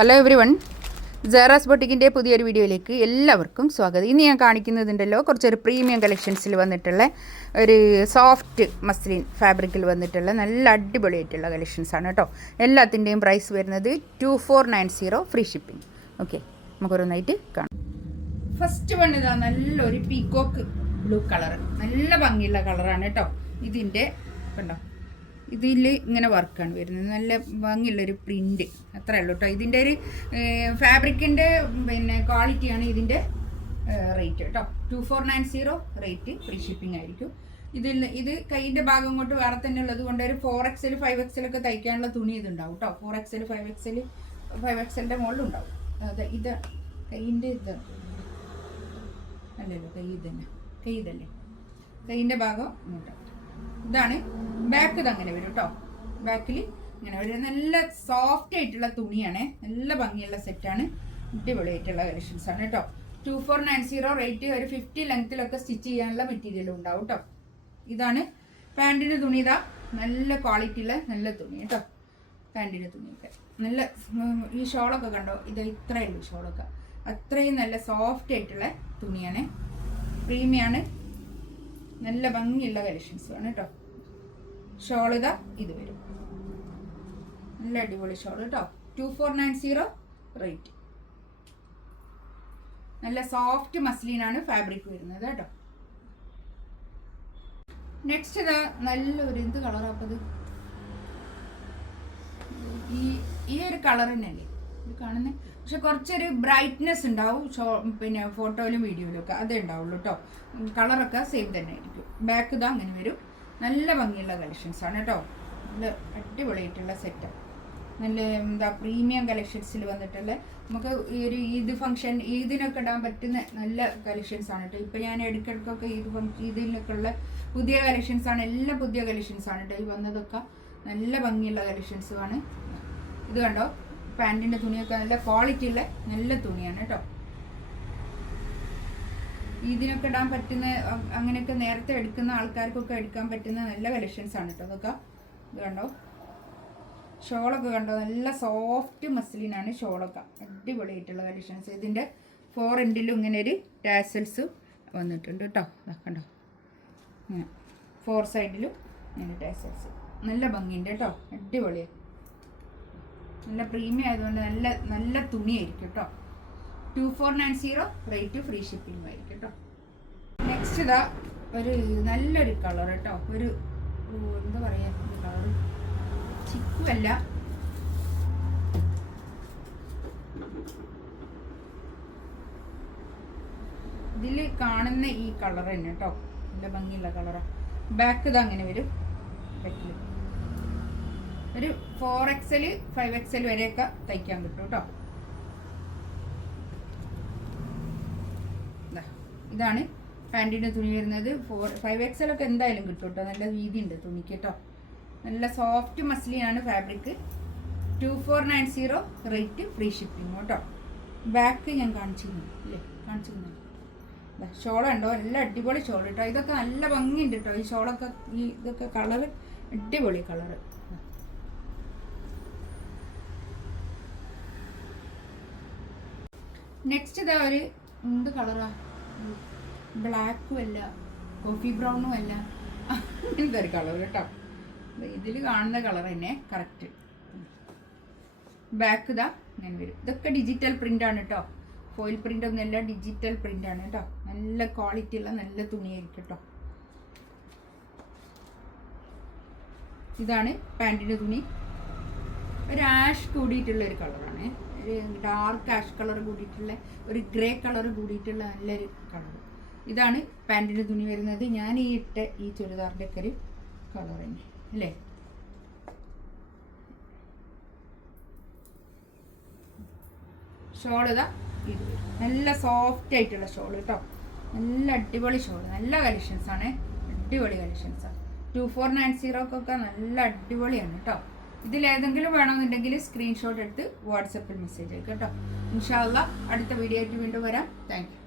Hello every one, Sara's ബൊട്ടിക്കിൻ്റെ പുതിയൊരു വീഡിയോയിലേക്ക് എല്ലാവർക്കും സ്വാഗതം. ഇന്ന് ഞാൻ കാണിക്കുന്നതുണ്ടല്ലോ കുറച്ചൊരു പ്രീമിയം കളക്ഷൻസിൽ വന്നിട്ടുള്ള ഒരു സോഫ്റ്റ് മസ്ലിൻ ഫാബ്രിക്കിൽ വന്നിട്ടുള്ള നല്ല അടിപൊളിയായിട്ടുള്ള കളക്ഷൻസാണ് കേട്ടോ. എല്ലാത്തിൻ്റെയും പ്രൈസ് വരുന്നത് 2490 ഫ്രീ ഷിപ്പിംഗ്. ഓക്കെ, നമുക്കൊരോന്നായിട്ട് കാണാം. ഫസ്റ്റ് വൺ ഇതാ നല്ലൊരു പീക്കോക്ക് ബ്ലൂ കളർ, നല്ല ഭംഗിയുള്ള കളറാണ് കേട്ടോ. ഇതിൻ്റെ കണ്ടോ, ഇതിൽ ഇങ്ങനെ വർക്കാണ് വരുന്നത്, നല്ല ഭംഗിയുള്ളൊരു പ്രിൻറ്റ്, അത്രയേ ഉള്ളൂ കേട്ടോ. ഇതിൻ്റെ ഒരു ഫാബ്രിക്കിൻ്റെ ക്വാളിറ്റിയാണ് ഇതിൻ്റെ റേറ്റ് കേട്ടോ. 2490 റേറ്റ്, ഫ്രീ ഷിപ്പിംഗ് ആയിരിക്കും. ഇത് കൈയിൻ്റെ ഭാഗം കൊണ്ട് വേറെ തന്നെ ഉള്ളത് കൊണ്ട് ഒരു 4XL 5XL ഒക്കെ തയ്ക്കാനുള്ള തുണി ഇതുണ്ടാവും കേട്ടോ. 4XL 5XLൻ്റെ മുകളിലുണ്ടാവും. അതെ, ഇത് കൈയിൻ്റെ ഇത് അല്ലല്ലോ, കൈ ഇതല്ലേ കൈയിൻ്റെ ഭാഗം ഇങ്ങോട്ട്. ഇതാണ് ബാക്ക്, ഇതങ്ങനെ വരും കേട്ടോ. ബാക്കിൽ ഇങ്ങനെ വരും. നല്ല സോഫ്റ്റ് ആയിട്ടുള്ള തുണിയാണ്, നല്ല ഭംഗിയുള്ള സെറ്റാണ്, അടിപൊളിയായിട്ടുള്ള കളക്ഷൻസ് ആണ് കേട്ടോ. 2490 റേറ്റ്. ഒരു 50 ലെങ്ത്തിലൊക്കെ സ്റ്റിച്ച് ചെയ്യാനുള്ള മെറ്റീരിയലും ഉണ്ടാവും കേട്ടോ. ഇതാണ് പാൻറ്റിൻ്റെ തുണി. ഇതാ നല്ല ക്വാളിറ്റിയുള്ള നല്ല തുണി കേട്ടോ. പാൻറ്റിൻ്റെ തുണിയൊക്കെ നല്ല, ഈ ഷോളൊക്കെ കണ്ടോ, ഇത് ഇത്രയേ ഉള്ളൂ ഷോളൊക്കെ. അത്രയും നല്ല സോഫ്റ്റ് ആയിട്ടുള്ള തുണിയാണ്, പ്രീമിയാണ്, നല്ല ഭംഗിയുള്ള കളക്ഷൻസ് ആണ് കേട്ടോ. ഷോൾ ഇതാ ഇത് വരും, നല്ല അടിപൊളി ഷോൾ കേട്ടോ. 2490 റേറ്റ്. നല്ല സോഫ്റ്റ് മസ്ലിനാണ് ഫാബ്രിക് വരുന്നത് കേട്ടോ. നെക്സ്റ്റ് ഇതാ നല്ലൊരു എന്ത് കളറാപ്പത്, ഈ ഒരു കളർ തന്നെയല്ലേ ഇത് കാണുന്നത്, പക്ഷെ കുറച്ചൊരു ബ്രൈറ്റ്നെസ് ഉണ്ടാവും ഫോട്ടോയിലും വീഡിയോയിലും ഒക്കെ, അതേ ഉണ്ടാവുള്ളൂ കേട്ടോ. കളറൊക്കെ സെയിം തന്നെ ആയിരിക്കും. ബാക്ക് ഇതാ അങ്ങനെ വരും. നല്ല ഭംഗിയുള്ള കളക്ഷൻസ് ആണ് കേട്ടോ. നല്ല അടിപൊളിയായിട്ടുള്ള സെറ്റ്, നല്ല എന്താ പ്രീമിയം കളക്ഷൻസിൽ വന്നിട്ടുള്ള, നമുക്ക് ഈ ഒരു ഈദ് ഫംഗ്ഷൻ ഈദിനൊക്കെ ഇടാൻ പറ്റുന്ന നല്ല കളക്ഷൻസ് ആണ് കേട്ടോ. ഇപ്പം ഞാൻ ഇടയ്ക്കിടയ്ക്കൊക്കെ ഈദിനൊക്കെ ഉള്ള പുതിയ കളക്ഷൻസ് ആണ്, എല്ലാം പുതിയ കളക്ഷൻസ് ആണ് കേട്ടോ. ഈ വന്നതൊക്കെ നല്ല ഭംഗിയുള്ള കളക്ഷൻസുമാണ്. ഇത് കണ്ടോ, പാൻറ്റിൻ്റെ തുണിയൊക്കെ നല്ല ക്വാളിറ്റി ഉള്ള നല്ല തുണിയാണ് കേട്ടോ. ഇതിനൊക്കെ ഇടാൻ പറ്റുന്ന, അങ്ങനെയൊക്കെ നേരത്തെ എടുക്കുന്ന ആൾക്കാർക്കൊക്കെ എടുക്കാൻ പറ്റുന്ന നല്ല കളക്ഷൻസ് ആണ് കേട്ടോ അതൊക്കെ. ഇത് കണ്ടോ, ഷോളൊക്കെ കണ്ടോ, നല്ല സോഫ്റ്റ് മസ്ലിനാണ് ഷോളൊക്കെ, അടിപൊളിയായിട്ടുള്ള കളക്ഷൻസ്. ഇതിൻ്റെ 4 എൻഡിലും ഇങ്ങനെ ഒരു ടാസൽസ് വന്നിട്ടുണ്ട് കേട്ടോ. കണ്ടോ, ഇങ്ങനെ 4 സൈഡിലും ഇങ്ങനെ ടാസൽസ്, നല്ല ഭംഗിയുണ്ട് കേട്ടോ, അടിപൊളിയാണ്. നല്ല പ്രീമിയം ആയതുകൊണ്ട് നല്ല നല്ല തുണിയായിരിക്കും കേട്ടോ. 2490 റേറ്റ്, ഫ്രീ ഷിപ്പിംഗ് ആയിരിക്കും കേട്ടോ. നെക്സ്റ്റ് ഇതാ ഒരു നല്ലൊരു കളർ കേട്ടോ. ഒരു എന്താ പറയാ, കളർ ചിക്കുമല്ല, ഇതിൽ കാണുന്ന ഈ കളർ തന്നെ കേട്ടോ, നല്ല ഭംഗിയുള്ള കളറാണ്. ബാക്ക് ഇത് അങ്ങനെ വരും. ബാക്കിൽ ഒരു 4XL 5XL വരെയൊക്കെ തയ്ക്കാൻ കിട്ടും കേട്ടോ. ഇതാണ് പാൻറ്റിൻ്റെ തുണി വരുന്നത്. 5XL ഒക്കെ എന്തായാലും കിട്ടും കേട്ടോ, നല്ല വീതി ഉണ്ട് തുണിക്ക് കേട്ടോ. നല്ല സോഫ്റ്റ് മസ്ലിനാണ് ഫാബ്രിക്. 2490 റേറ്റ്, ഫ്രീ ഷിപ്പിംഗ് കേട്ടോ. ബാക്ക് ഞാൻ കാണിച്ചിരുന്നു അല്ലേ, കാണിച്ചിരുന്നു. ഷോൾ ഉണ്ടോ, നല്ല അടിപൊളി ഷോൾ കേട്ടോ. ഇതൊക്കെ നല്ല ഭംഗിയുണ്ട് കേട്ടോ. ഈ ഷോളൊക്കെ ഇതൊക്കെ കളർ അടിപൊളി കളറ്. നെക്സ്റ്റ് ഇതാ ഒരു എന്ത് കളറാ, ബ്ലാക്കും അല്ല കോഫി ബ്രൗണും അല്ല, അങ്ങനത്തെ ഒരു കളർ കേട്ടോ. ഇതിൽ കാണുന്ന കളർ തന്നെ കറക്റ്റ്. ബാക്ക് ഇതാ ഇങ്ങനെ വരും. ഇതൊക്കെ ഡിജിറ്റൽ പ്രിന്റ് ആണ് കേട്ടോ, ഫോയിൽ പ്രിന്റ് ഒന്നുമല്ല, ഡിജിറ്റൽ പ്രിന്റ് ആണ് കേട്ടോ. നല്ല ക്വാളിറ്റി ഉള്ള നല്ല തുണിയായിരിക്കും കേട്ടോ. ഇതാണ് പാൻറ്റിൻ്റെ തുണി. ഒരു ആഷ് കൂടിയിട്ടുള്ള ഒരു കളറാണ്, ഒരു ഡാർക്ക് ആഷ് കളർ കൂടിയിട്ടുള്ള, ഒരു ഗ്രേ കളർ കൂടിയിട്ടുള്ള നല്ലൊരു കളർ. ഇതാണ് പാൻറ്റിൻ്റെ തുണി വരുന്നത്. ഞാൻ ഈ ഇട്ട ഈ ചുരിദാറിൻ്റെ ഒക്കെ ഒരു കളർ തന്നെ അല്ലേ. ഷോൾ ഇതാ ഇത് നല്ല സോഫ്റ്റ് ആയിട്ടുള്ള ഷോൾ കേട്ടോ. നല്ല അടിപൊളി ഷോൾ, നല്ല കളക്ഷൻസ് ആണ്, അടിപൊളി കളക്ഷൻസാണ്. 2490 നല്ല അടിപൊളിയാണ് കേട്ടോ. ഇതിലേതെങ്കിലും വേണമെന്നുണ്ടെങ്കിൽ സ്ക്രീൻഷോട്ട് എടുത്ത് വാട്സപ്പിൽ മെസ്സേജ് അയക്കാം കേട്ടോ. ഇൻഷാ അല്ലാഹ് അടുത്ത വീഡിയോ ആയിട്ട് വീണ്ടും വരാം. Thank you.